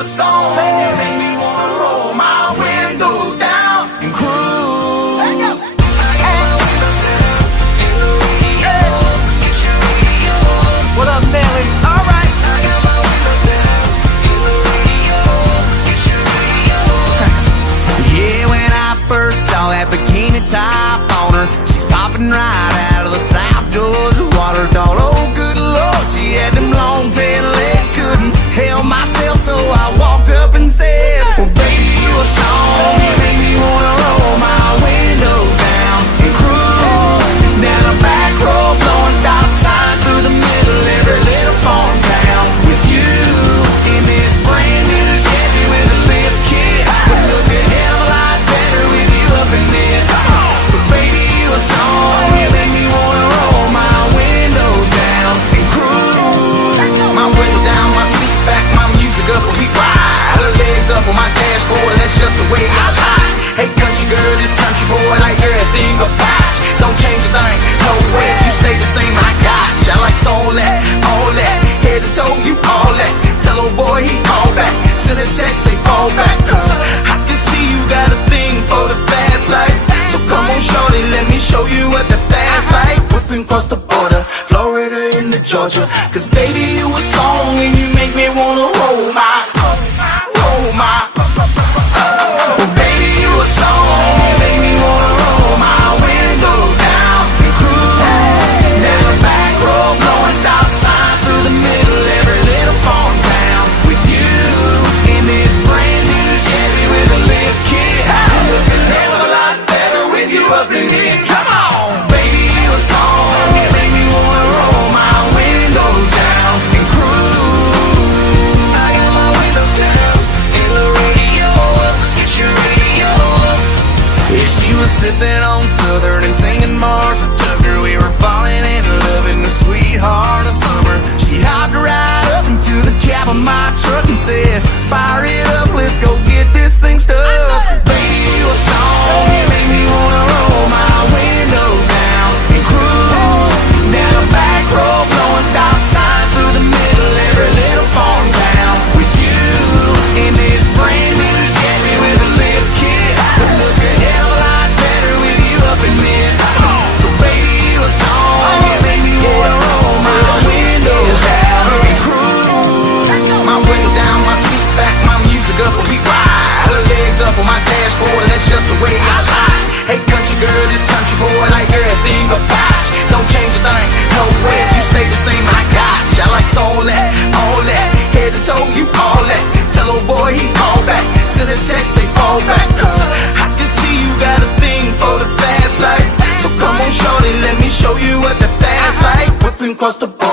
a song, you make me wanna roll my windows down and cruise. What up, Nelly? Alright. Yeah, when I first saw that bikini top on her, she's popping right out of the South Georgia water. Thought, oh good Lord, she had them long tan legs. Couldn't help myself, so I walked up and said, well baby, you a song, you make me wanna roll my windows down and cruise down a back road, blowing stop signs through the middle of every little farm town. With you in this brand new Chevy with a lift kit, would look a hell of a lot better with you up in it. So baby, you a song, you make me wanna roll my windows down and cruise. My window down, my seat back, my music up when we ride. Her legs up on my dashboard, that's just the way I like. Hey country girl, this country boy, like everything about you. Don't change a thing, no way, you stay the same, I got you. I like all that, head to toe, you all that. Tell old boy he call back, send a text, say fall back. Cause I can see you got a thing for the fast life. So come on shorty, let me show you what the fast life. Whipping across the border, Florida into Georgia. Cause baby you a song and you make me wanna roll my well, baby you a song, you make me wanna roll my windows down and cruise down a back road, blowing stop signs through the middle of every little farm town. With you in this brand new Chevy with a lift kit, look a hell of a lot better with you up in here. Come on, baby you a song, you make me wanna roll my windows down and cruise. I got my windows down in the radio, get your radio. Yeah, she was sipping on Southern and singing Marshall Tucker. We were falling in love in the sweetheart of summer. She hopped right up into the cab of my truck and said, fire it up, let's go get this thing stuck. Baby, you a song, you make me wanna roll my windows down and cruise down a back road, blowing stop signs through the middle of every little farm town. With you in this brand new Chevy with a lift kit, would look a hell of a lot better with you up in it. So baby, you a song, you make me wanna roll my windows down and cruise. My window down, my seat back, my music up when we ride. Her legs up on my dashboard, that's just the way I like. Hey country girl, this country boy, like everything about you. Don't change a thing, no way, you stay the same, I got you. I like all that, head to toe, you all that. Tell old boy he call back, send a text, say fall back. Cause I can see you got a thing for the fast life. So come on shorty, let me show you what the fast life. Whipping across the border,